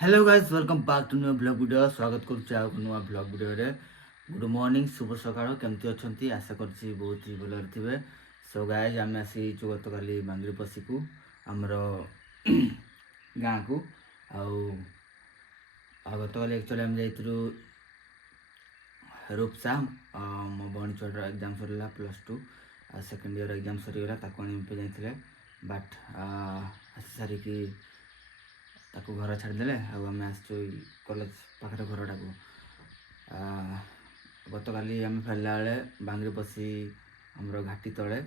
Hello guys welcome back to new blog video स्वागत करुच्चे आ नुआ ब्लॉग वीडियो रे गुड मॉर्निंग शुभ सकाळ केमती अछंती आशा करछि बहुत ही भलर थिबे। सो गाइस आम आसी गत काली बांगरीपसी को आमर गाँ को गत काली एक्चुअली आम जाइलु रूपसा मो भणी छोटर एग्जाम सरला +2 सेकेंड ईयर एग्जाम सरीगला ताको आने पे जाइथिले बट आसी सारिकी ताको घर छाड़देले आम आसचु कॉलेज पाखे घरटा को गत काली आम फेरला बेले बांगरीपसी आमर घाटी तले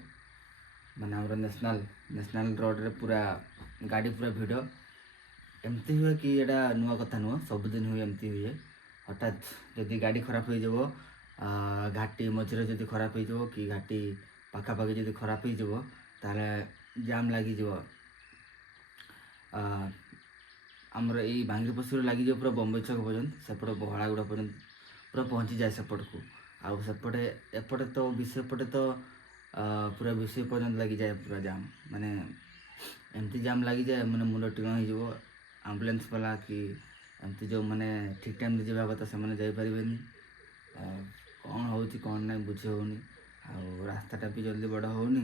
माने आमर नेशनल रोड रे पूरा गाड़ी पूरा भिड़ एमती हुए कि एटा नुआ कथा नुह सबुदिन हुए एमती हुए हठात जदि गाड़ी खराब हो जाव घाटी मझे जदि खराब हो कि घाटी पाखापाखि जदि खराब हो ताले जाम लगी आमर यही बांगरीपसी लगी पूरा बम्बई छक पर्यटन सेपट बहलागुड़ा पर्यटन पूरा पहुँची जाए सेपट को आउपटे एपटे तो विषयपटे तो पूरा विषय पर्यटन लगी जाए पूरा जाम माने एमती जाम लगी जाए मैंने मुंड टिण हो आम्बुलांस वाला कि एमती जो मैंने ठीक टाइम जावा कथा से जापरें कौन हो कौन ना बुझी होनी रास्ताटा भी जल्दी बड़ होनी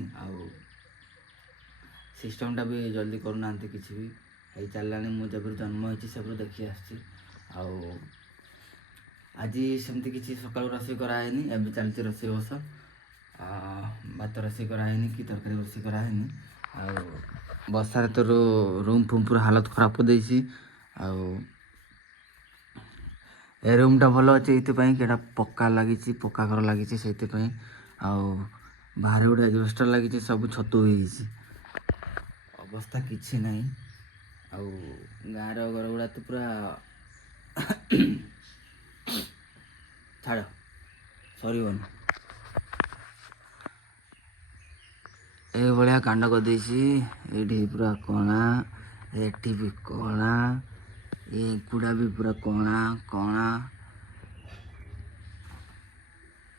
सिस्टमटा भी जल्दी करूना किसी भी है चलानी मुझे जन्म होती से देखी आज सेमती किसी सका रोषे कराएनी एवं चलती रोषे बस भात रोषे कराएनी कि तरकारी रोषे कराएनी बर्षार तो रूम फूम पूरा हालत खराब कर देसी ए रूमटा भल अच्छे ये कि पक्का लगी पक्का घर लगी से बाहर गोटे एजबेस्टर लगी सब छतु हो अवस्था किसी ना गाँव घर गुड़ा तो पूरा छाड़ सरबन ये भाया कांड करदे ये पूरा कणा एटी भी कणा ये गुड़ा भी पूरा कणा कणा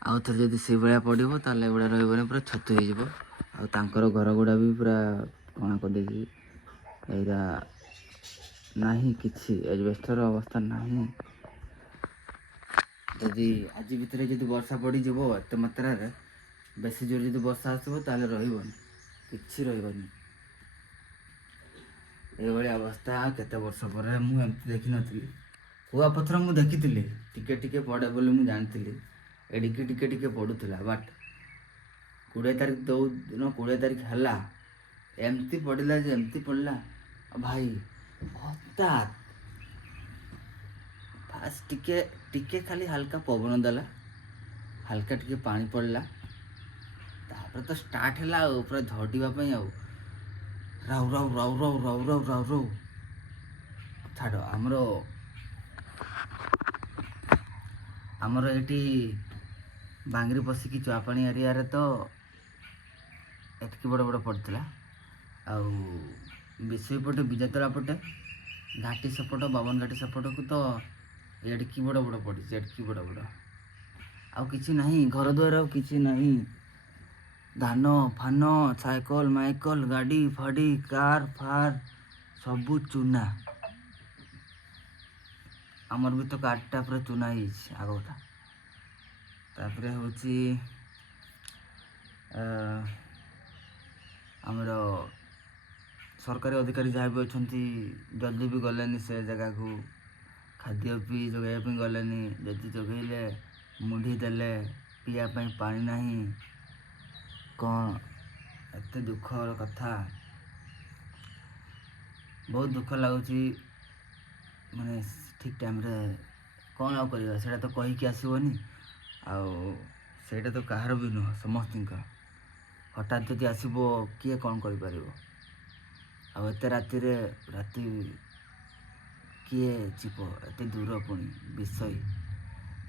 आउ थे जब से भाया पड़ो ताल एगुड़ा रही पूरा छतु हो घर गुड़ा भी पूरा कणा करदे नहीं किसी एजबेस्टर अवस्था नहीं जदि आज भितर जब वर्षा पड़ एत मात्रा बेसी जोर जब वर्षा आसो ताल रही ये अवस्था केते वर्ष पर मुझे देखी नी कुआपथर मुझे देखी टिके पड़े बोली मुझे जानी एडिकी टिके पड़ूला बट 20 तारीख दो दिन 20 तारीख है एमती पड़ा एमती पड़ा भाई हठात फास्ट टिके खाली हल्का पवन देला हल्का टिके पानी पड़ला तापर तो स्टार्ट है पूरा झड़ापी राउ राउ राउ राउ राउ राउ राउ राउ छाड़ आमर ये बांगरीपसी की चुआपाणी एरिया रे तो एतकी बड़ बड़ पड़ता विषय पटे विजयतला पटे घाटी सेपट बावन घाटी सेपट को तो एडकी बड़ बड़ पड़ी एडकी बड़ बड़ आउ किसी नहीं घर द्वार आउ किसी नहीं धान फान साइकल माइकल गाड़ी फाड़ी कार फार सबू चूना आमर भी तो कार्टा पूरा चूना ही आगता तापर हूँ आमर सरकारी अधिकारी जहाँ भी अच्छा जल्दी भी गले से जगह को खाद्य पी जगैया गले जदि जगैले मुढ़ी देले पीवाई पानी नहीं कौन एत दुखर कथा बहुत दुख लगुच माने ठीक टाइम रे कौन आउ करवा से तो कहीकि आसबनी आईटा तो कहार भी नुह समस्त हठात जदि आसब किए कौन कर आते राति किए जीव एत दूर पुणी विषय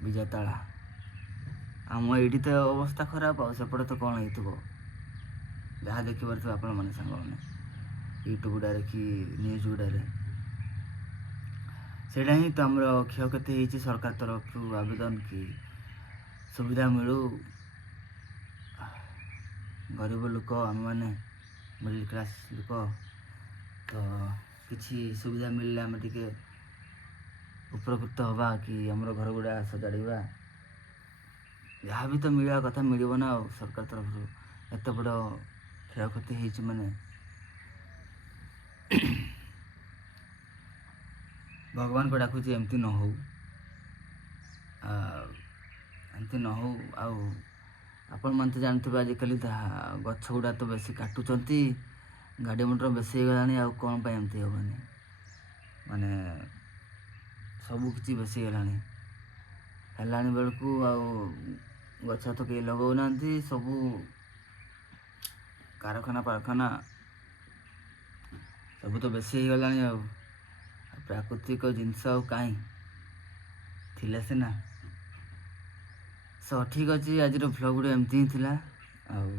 विजयताला आम ये तो अवस्था खराब आसपटे तो कौन हो जहाँ देखिपार आप सांग मैंने यूट्यूब गुड़े कि न्यूज गुड़े सेटा ही तो आमर क्षयक्षति सरकार तरफ आवेदन कि सुविधा मिलू गरीब लोक आम मैंने मिडिल क्लास लोक तो किसी सुविधा मिलले आम टे ଉପକୃତ ହେବା କି ଆମର ଘର ଗୁଡ଼ା ସଜାଡ଼ିବା, ଯାହା ବି ତ ମିଳିବା କଥା ମିଳିବ ନା। ଆଉ ସରକାର ତରଫରୁ ଏତେ ବଡ଼ କ୍ଷୟକ୍ଷତି ହେଇଛି ମାନେ ଭଗବାନଙ୍କୁ ଡାକୁଛି ଏମିତି ନ ହଉ, ଏମିତି ନ ହଉ। ଆଉ ଆପଣମାନେ ତ ଜାଣିଥିବେ ଆଜିକାଲି ଗଛ ଗୁଡ଼ା ତ ବେଶୀ କାଟୁଛନ୍ତି, ଗାଡ଼ି ମଟର ବେଶୀ ହେଇଗଲାଣି। ଆଉ କ'ଣ ପାଇଁ ଏମିତି ହେବନି, ମାନେ ସବୁ କିଛି ବେଶୀ ହେଲାଣି ବେଳକୁ ଆଉ ଗଛ ତ କେହି ଲଗାଉନାହାନ୍ତି। ସବୁ କାରଖାନା ସବୁ ତ ବେଶୀ ହେଇଗଲାଣି। ଆଉ ପ୍ରାକୃତିକ ଜିନିଷ ଆଉ କାହିଁ ଥିଲେ ସିନା। ଠିକ୍ ଅଛି, ଆଜିର ଭ୍ଲଗ୍ ଭିଡ଼ିଓ ଏମିତି ହିଁ ଥିଲା। ଆଉ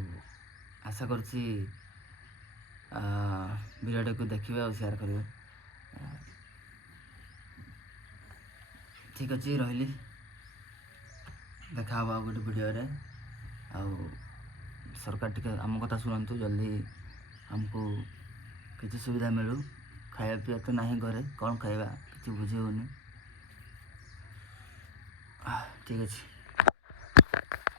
ଆଶା କରୁଛି ଭିଡ଼ିଓଟାକୁ ଦେଖିବେ ଆଉ ସେୟାର କରିବେ। ଠିକ୍ ଅଛି, ରହିଲି। ଦେଖା ହେବ ଆଉ ଗୋଟେ ଭିଡ଼ିଓରେ। ଆଉ ସରକାର ଟିକେ ଆମ କଥା ଶୁଣନ୍ତୁ, ଜଲ୍ଦି ଆମକୁ କିଛି ସୁବିଧା ମିଳୁ। ଖାଇବା ପିଇବା ତ ନାହିଁ ଘରେ, କ'ଣ ଖାଇବା କିଛି ବୁଝି ହେଉନି। ଠିକ୍ ଅଛି।